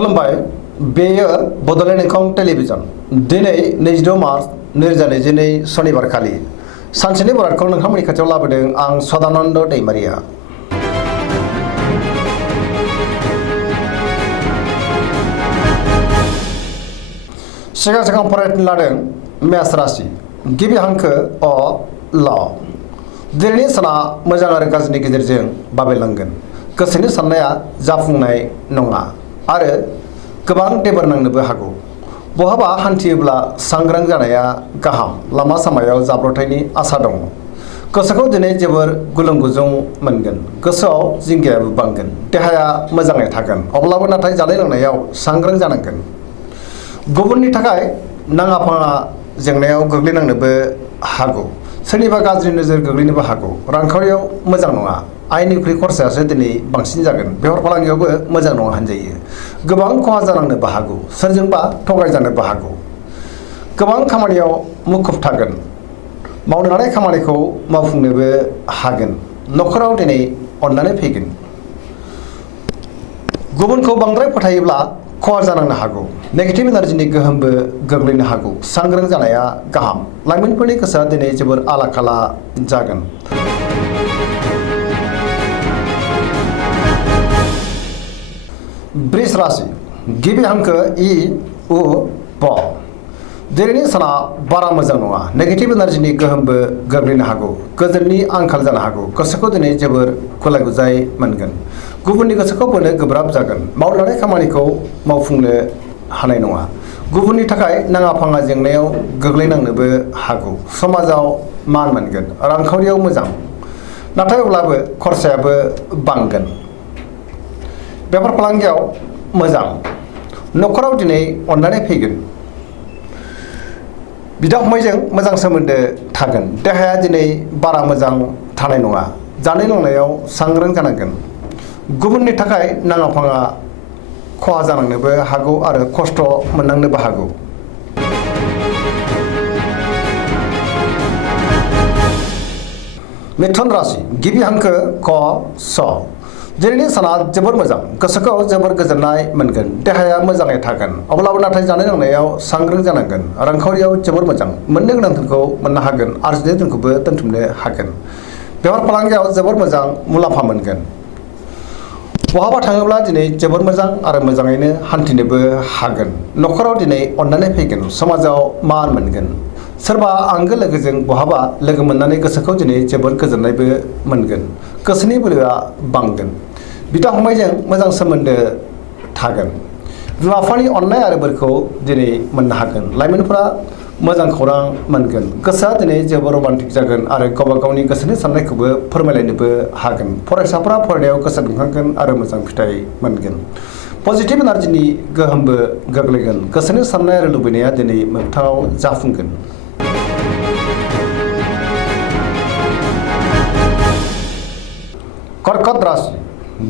खुलुमबाय बेयो बड'लेण्ड इंखं टेलिभिजन दिनै 26 मार्च 2022 शनिबार खालि सानसेनि बरादखौ नोंथांमोननि खाथियाव लाबोदों आं सदानन्द दैमारिया। सिगां फरायनो लादों मेष राशि गिबि हांखो अ ल। दिनैनि साना मोजां आरो गाज्रिनि गेजेरजों बाबेलांगोन। गोसोनि साननाया जाफुंनाय नङा आरो गोबां देबार नांनोबो हागौ। बहाबा हान्थियोब्ला सांग्रां जानाया गाहाम। लामा सामायाव जाब्रबथायनि आसा दङ। गोसोखौ दिनै जोबोर गुलुं गुजुं मोनगोन। गोसोआव जिंगायाबो बांगोन। देहाया मोजाङै थागोन अब्लाबो नाथाय जानाय लोंनायाव सांग्रां जानांगोन। गुबुननि थाखाय नाङा फाङा जेंनायाव गोग्लैनांनोबो हागौ। सोरनिबा गाज्रि नोजोर गोग्लैनोबो हागौ। रांखावरियाव मोजां नङा। आयनिख्रुइ खरसायासो दिनै बांसिन जागोन। बेफार फालांगियावबो मोजां नङा होनजायो। गोबां खहा जानांनोबो हागौ। सोरजोंबा थगायजानोबो हागौ। गोबां खामानियाव मुखुब थागोन। मावनो लानाय खामानिखौ मावफुंनोबो हागोन। न'खराव दिनै अननानै फैगोन। गुबुनखौ बांद्राय फोथायोब्ला खहा जानांनो हागौ। नेगेटिभ एनार्जिनि गोहोमबो गोग्लैनो हागौ। सांग्रां जानाया गाहाम। लाइमोनफोरनि गोसोआ दिनै जोबोर आला खाला जागोन। वृष राशि गिबि हांखो इ उ प। दिनैनि साना बारा मोजां नङा। नेगेटिभ एनार्जिनि गोहोमबो गोग्लैनो हागौ। गोजोननि आंखाल जानो हागौ। गोसोखौ दिनै जोबोर गुलाय गुजाय मोनगोन। गुबुननि गोसोखौ बोनो गोब्राब जागोन। मावनो लानाय खामानिखौ मावफुंनो हानाय नङा। गुबुननि थाखाय नाङा फाङा जेंनायाव गोग्लैनांनोबो हागौ। समाजाव मान मोनगोन। रांखावरियाव मोजां नाथाय अब्लाबो खरसायाबो बांगोन। बेफार फालांगियाव मोजां। न'खराव दिनै अननानै फैगोन। बिदा फंबायजों मोजां सोमोन्दो थागोन। देहाया दिनै बारा मोजां थानाय नङा। जानाय लोंनायाव सांग्रां जानांगोन। गुबुननि थाखाय नाङा फाङा खहा जानांनोबो हागौ आरो खस्थ' मोननांनोबो हागौ। मिथुन राशि गिबि हांखो क स। दिनैनि साना जोबोर मोजां। गोसोखौ जोबोर गोजोननाय मोनगोन। देहाया मोजाङै थागोन अब्लाबो नाथाय जानाय लोंनायाव सांग्रां जानांगोन। रांखावरियाव जोबोर मोजां। मोननो गोनां धोनखौ मोननो हागोन। आरजिनाय धोनखौबो दोनथुमनो हागोन। बेफार फालांगियाव जोबोर मोजां मुलाम्फा मोनगोन। बहाबा थाङोब्ला दिनै जोबोर मोजां आरो मोजाङैनो हान्थिनोबो हागोन। न'खराव दिनै अननानै फैगोन। समाजाव मान मोनगोन। सोरबा आंगो लोगोजों बहाबा लोगो मोननानै गोसोखौ दिनै जोबोर गोजोननायबो मोनगोन। गोसोनि बोलोआ बांगोन। बिदा फंबायजों मोजां सोमोन्दो थागोन। बिमा बिफानि अननाय आरो बोरखौ दिनै मोननो हागोन। लाइमोनफोरा मोजां खौरां मोनगोन। गोसोआ दिनै जोबोर रमान्टिक जागोन आरो गावबा गावनि गोसोनि साननायखौबो फोरमायलायनोबो हागोन। फरायसाफोरा फरायनायाव गोसो दुंखांगोन आरो मोजां फिथाइ मोनगोन। पजिटिभ एनार्जिनि गोहोमबो गोग्लैगोन। गोसोनि साननाय आरो लुबैनाया दिनै मोगथाङाव जाफुंगोन। कर्कट राशि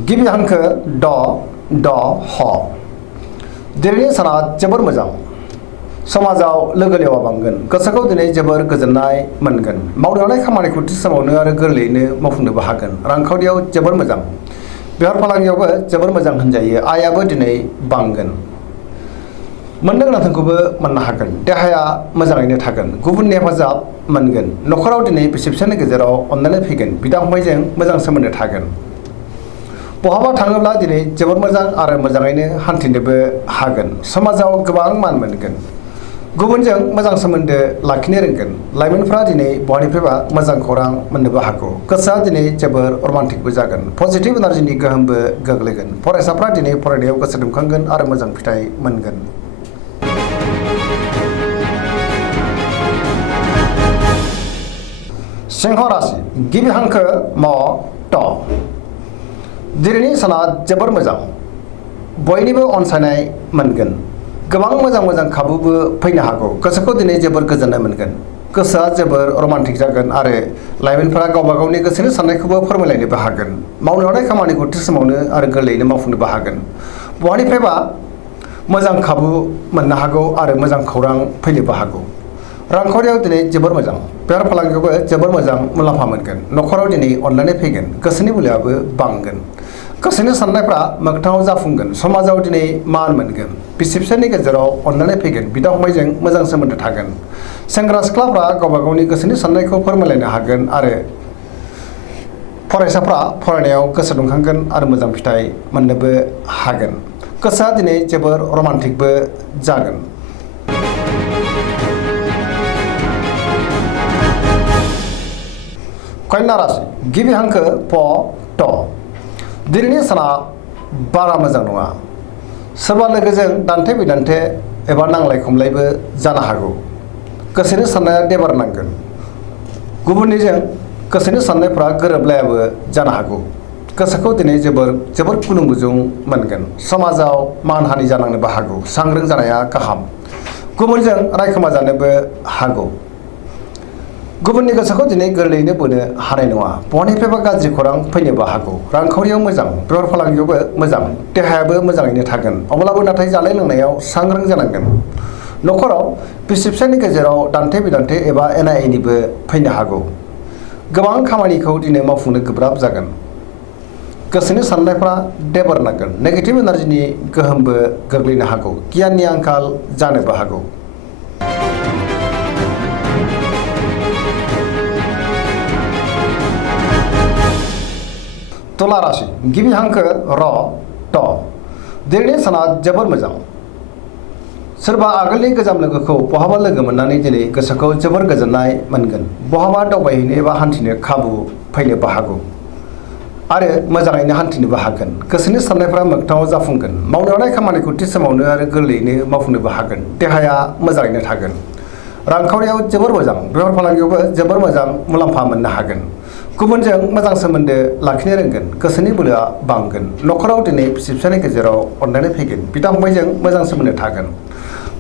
गिबि हांखो ड ड ह। दिनैनि साना जोबोर मोजां। समाजाव लोगो लेवा बांगोन। गोसोखौ दिनै जोबोर गोजोननाय मोनगोन। मावनो लानाय खामानिखौ थि समावनो आरो गोरलैयैनो मावफुंनोबो हागोन। रांखावरियाव जोबोर मोजां। बेफार फालांगियावबो जोबोर मोजां होनजायो। आयाबो दिनै बांगोन। मोननो गोनां धोनखौबो मोननो हागोन। देहाया मोजाङैनो थागोन। गुबुननि हेफाजाब मोनगोन। न'खराव दिनै बिसि फिसायनि गेजेराव अननानै फैगोन। बिदा फंबायजों मोजां सोमोन्दो थागोन। बहाबा थाङोब्ला दिनै जोबोर मोजां आरो मोजाङैनो हान्थिनोबो हागोन। समाजाव गोबां मान मोनगोन। गुबुनजों मोजां सोमोन्दो लाखिनो रोंगोन। लाइमोनफ्रा दिनै बहानिफ्रायबा मोजां खौरां मोननोबो हागौ। गोसोआ दिनै जोबोर रमान्टिकबो जागोन। पजिटिभ एनार्जिनि गोहोमबो गोग्लैगोन। फरायसाफ्रा दिनै फरायनायाव गोसो दुंखांगोन आरो मोजां फिथाइ मोनगोन। सिंह राशि गिबि हांखो म ट। दिनैनि साना जोबोर मोजां। बयनिबो अनसायनाय मोनगोन। गोबां मोजां खाबुबो फैनो हागौ। गोसोखौ दिनै जोबोर गोजोननाय मोनगोन। गोसोआ जोबोर रमान्टिक जागोन आरो लाइमोनफोरा गावबा गावनि गोसोनि साननायखौबो फोरमायलायनोबो हागोन। मावनो लानाय खामानिखौ थि समावनो आरो गोरलैयैनो मावफुंनोबो हागोन। बहानिफ्रायबा मोजां खाबु मोननो हागौ आरो मोजां खौरां फैनोबो हागौ। रांखावरियाव दिनै जोबोर मोजां। बेफार फालांगियावबो जोबोर मोजां मुलाम्फा मोनगोन। न'खराव दिनै अननानै फैगोन। गोसोनि बोलोआबो बांगोन। गोसोनि साननायफ्रा मोगथाङाव जाफुंगोन समाजाव दिनै मान मोनगोन बिसि फिसायनि गेजेराव अनलायनाय फैगोन बिदा फंबायजों मोजां सोमोन्दो थागोन सेंग्रा सिख्लाफ्रा गावबा गावनि गोसोनि साननायखौ फोरमायलायनो हागोन आरो फरायसाफ्रा फरायनायाव गोसो दुंखांगोन आरो मोजां फिथाइ मोननोबो हागोन गोसोआ दिनै जोबोर रमान्टिकबो जागोन। कन्या राशि गिबि हांखो प ट दिनैनि साना बारा मोजां नङा सोरबा लोगोजों दान्थे बिदान्थे एबा नांलाय खमलायबो जानो हागौ गोसोनि साननाया देबार नांगोन गुबुननिजों गोसोनि साननायफ्रा गोरोबलायाबो जानो हागौ गोसोखौ दिनै जोबोर गुलुं गुजुं मोनगोन समाजाव मानहानि जानांनोबो हागौ सांग्रां जानाया गाहाम गुबुनजों रायखोमा जानोबो हागौ गुबुननि गोसोखौ दिनै गोरलैयैनो बोनो हानाय नङा बहानिफ्रायबा गाज्रि खौरां फैनोबो हागौ रांखावरियाव मोजां बेफार फालांगियावबो मोजां देहायाबो मोजाङैनो थागोन अब्लाबो नाथाय जानाय लोंनायाव सांग्रां जानांगोन न'खराव बिसि फिसायनि गेजेराव दान्थे बिदान्थे एबा एना एनिबो फैनो हागौ गोबां खामानिखौ दिनै मावफुंनो गोब्राब जागोन गोसोनि साननायफ्रा देबार नांगोन नेगेटिभ एनार्जिनि गोहोमबो गोग्लैनो हागौ गियाननि आंखाल जानोबो हागौ। तुला राशि गिबि हांखो र ट दिनैनि साना जोबोर मोजां सोरबा आगोलनि गोजाम लोगोखौ बहाबा लोगो मोननानै दिनै गोसोखौ जोबोर गोजोननाय मोनगोन बहाबा दावबायहैनो एबा हान्थिनो खाबु फैनोबो हागौ आरो मोजाङैनो हान्थिनोबो हागोन गोसोनि साननायफ्रा मोगथाङाव जाफुंगोन मावनो हानाय खामानिखौ थि समावनो आरो गोरलैयैनो मावफुंनोबो हागोन देहाया मोजाङैनो थागोन रांखावरियाव जोबोर मोजां बेफार फालांगियावबो जोबोर मोजां मुलाम्फा मोननो हागोन गुबुनजों मोजां सोमोन्दो लाखिनो रोंगोन गोसोनि बोलोआ बांगोन न'खराव दिनै बिसि फिसायनि गेजेराव अनलायनाय फैगोन बिदा फंबायजों मोजां सोमोन्दो थागोन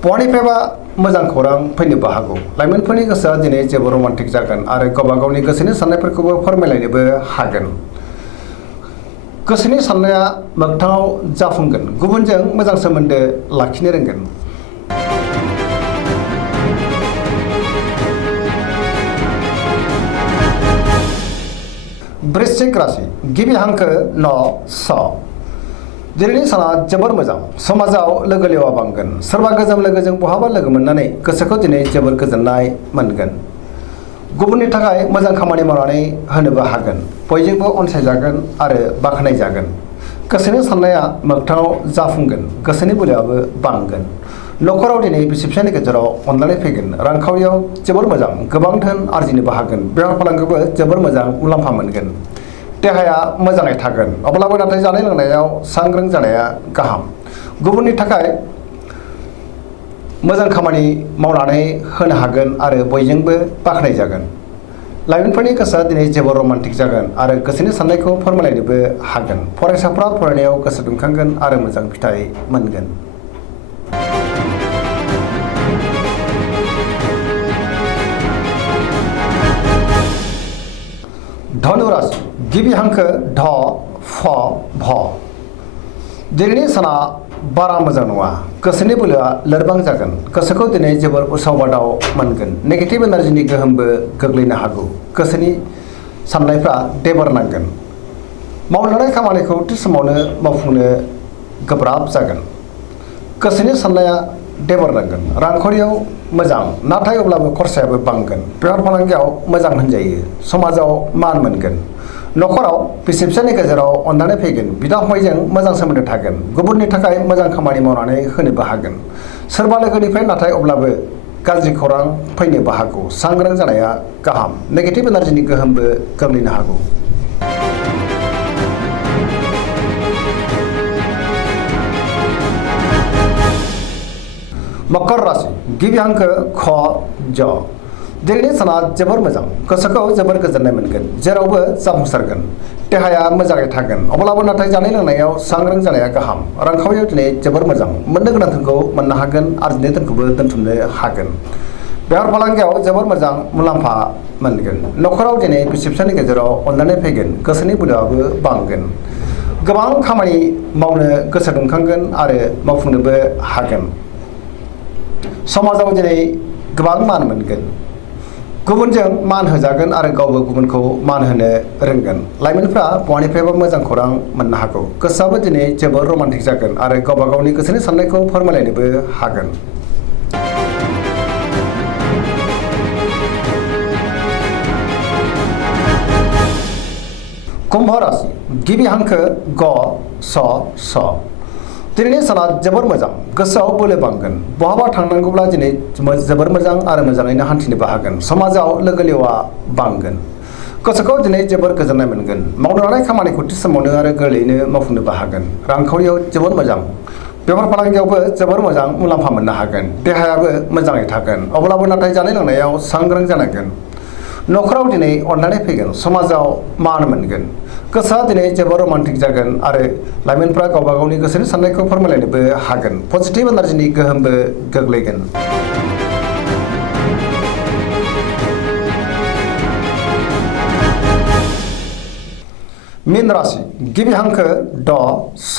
बहानिफ्रायबा मोजां खौरां फैनोबो हागौ लाइमोनफोरनि गोसोआ दिनै जोबोर रमान्टिक जागोन आरो गावबा गावनि गोसोनि साननायफोरखौबो फोरमायलायनोबो हागोन गोसोनि साननाया मोगथाङाव जाफुंगोन गुबुनजों मोजां सोमोन्दो लाखिनो रोंगोन। वृश्चिक राशि गिबि हांखो न स दिनैनि साना जोबोर मोजां समाजाव लोगो लेवा बांगोन सोरबा गोजाम लोगोजों बहाबा लोगो मोननानै गोसोखौ दिनै जोबोर गोजोननाय मोनगोन गुबुननि थाखाय मोजां खामानि मावनानै होनोबो हागोन बयजोंबो अनसायजागोन आरो बाख्नायजागोन गोसोनि साननाया मोगथाङाव जाफुंगोन गोसोनि बोलोआबो बांगोन न'खराव दिनै बिसि फिसायनि गेजेराव अनलायनाय फैगोन रांखावरियाव जोबोर मोजां गोबां धोन आरजिनोबो हागोन बेफार फालांगियावबो जोबोर मोजां मुलाम्फा मोनगोन देहाया मोजाङै थागोन अब्लाबो नाथाय जानाय लोंनायाव सांग्रां जानाया गाहाम गुबुननि थाखाय मोजां खामानि मावनानै होनो हागोन आरो बयजोंबो बाख्नायजागोन लाइमोनफोरनि गोसोआ दिनै जोबोर रमान्टिक जागोन आरो गोसोनि साननायखौ फोरमायलायनोबो हागोन फरायसाफ्रा फरायनायाव गोसो दुंखांगोन आरो मोजां फिथाइ मोनगोन। धनु राशि गिबि हांखो ढ फ भ दिनैनि साना बारा मोजां नङा गोसोनि बोलोआ लोरबां जागोन गोसोखौ दिनै जोबोर उसाव बादाव मोनगोन नेगेटिभ एनार्जिनि गोहोमबो गोग्लैनो हागौ गोसोनि साननायफ्रा देबार नांगोन मावनो हानाय खामानिखौ थि समावनो मावफुंनो गोब्राब जागोन गोसोनि साननाया देबार नांगोन रांखावरियाव मोजां नाथाय अब्लाबो खरसायाबो बांगोन बेफार फालांगियाव मोजां होनजायो समाजाव मान मोनगोन न'खराव बिसि फिसायनि गेजेराव अनलायनाय फैगोन बिदा फंबायजों मोजां सोमोन्दो थागोन गुबुननि थाखाय मोजां खामानि मावनानै होनोबो हागोन सोरबा लोगोनिफ्राय नाथाय अब्लाबो गाज्रि खौरां फैनोबो हागौ सांग्रां जानाया गाहाम नेगेटिभ एनार्जिनि गोहोमबो गोग्लैनो हागौ। मकर राशि गिबि हांखो ख ज दिनैनि साना जोबोर मोजां गोसोखौ जोबोर गोजोननाय मोनगोन जेरावबो जाफुंसारगोन देहाया मोजाङै थागोन अब्लाबो नाथाय जानाय लोंनायाव सांग्रां जानाया गाहाम रांखावरियाव दिनै जोबोर मोजां मोननो गोनां धोनखौ मोननो हागोन आरजिनो धोनखौबो दोनथुमनो हागोन बेफार फालांगियाव जोबोर मोजां मुलाम्फा मोनगोन न'खराव दिनै बिसि फिसायनि गेजेराव अनलायनाय फैगोन गोसोनि बोलोआबो बांगोन गोबां खामानि मावनो गोसो दुंखांगोन आरो मावफुंनोबो हागोन समाजाव दिनै गोबां मान मोनगोन गुबुनजों मान होजागोन आरो गावबो गुबुनखौ मान होनो रोंगोन। लाइमोनफ्रा बहानिफ्रायबा मोजां खौरां मोननो हागौ। गोसोआबो दिनै जोबोर रमान्टिक जागोन आरो गावबा गावनि गोसोनि साननायखौ फोरमायलायनोबो हागोन। कुम्भ राशि गिबि हांखो ग स स दिनैनि साना जोबोर मोजां, गोसोआव बोलो बांगोन। बहाबा थांनांगौब्ला दिनै जोबोर मोजां आरो मोजाङैनो हान्थिनोबो हागोन। समाजाव लोगो लेवा बांगोन। गोसोखौ दिनै जोबोर गोजोननाय मोनगोन। मावनो लानाय खामानिखौ थि समावनो आरो गोरलैयैनो मावफुंनोबो हागोन। रांखावरियाव जोबोर मोजां। बेफार फालांगियावबो जोबोर मोजां मुलाम्फा मोननो हागोन। देहायाबो मोजाङै थागोन। अब्लाबो नाथाय जानाय लोंनायाव सांग्रां जानांगोन। न'खराव दिनै अननानै फैगोन। समाजाव मान मोनगोन। गोसोआ दिनै जोबोर रमान्टिक जागोन आरो लाइमोनफ्रा गावबा गावनि गोसोनि साननायखौ फोरमायलायनोबो हागोन। पजिटिभ एनार्जिनि गोहोमबो गोग्लैगोन। मीन राशि गिबि हांखो ड स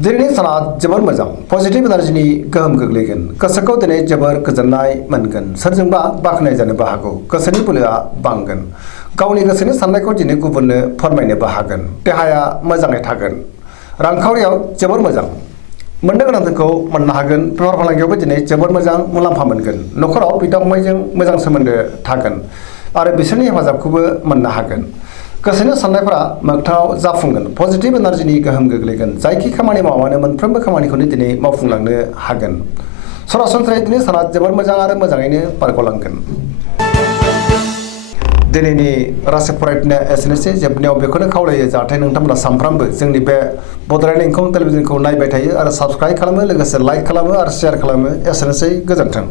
दिनैनि साना जोबोर मोजां, पजिटिभ एनार्जिनि गोहोम गोग्लैगोन। गोसोखौ दिनै जोबोर गोजोननाय मोनगोन। सोरजोंबा बाख्नाय जानोबो हागौ। गोसोनि बोलोआ बांगोन। गावनि गोसोनि साननायखौ दिनै गुबुननो फोरमायनोबो हागोन। देहाया मोजाङै थागोन। रांखावरियाव जोबोर मोजां। मोननो गोनांखौ मोननो हागोन। बेफार फालांगियावबो दिनै जोबोर मोजां मुलाम्फा मोनगोन। न'खराव बिदा फंबायजों मोजां सोमोन्दो थागोन आरो बिसोरनि हेफाजाबखौबो मोननो हागोन। गोसोनि साननायफोरा मोगथाङाव जाफुंगोन। पजिटिभ एनार्जिनि गोहोम गोग्लैगोन। जायखि खामानि मावानो मोनफ्रोमबो खामानिखौनो दिनै मावफुंलांनो हागोन। सरासनस्रायै दिनै साना जोबोर मोजां आरो मोजाङैनो बारग'लांगोन। दिनैनि राशि फरायनाया एसेनोसै। जोबनायाव बेखौनो खावलायो जाहाथे नोंथांमोना सानफ्रामबो जोंनि बे बड'लेण्ड इंखं टेलिभिजनखौ नायबाय थायो आरो साबस्क्राइब खालामो, लोगोसे लाइक खालामो आरो शेयार खालामो। एसेनोसै, गोजोन्थों।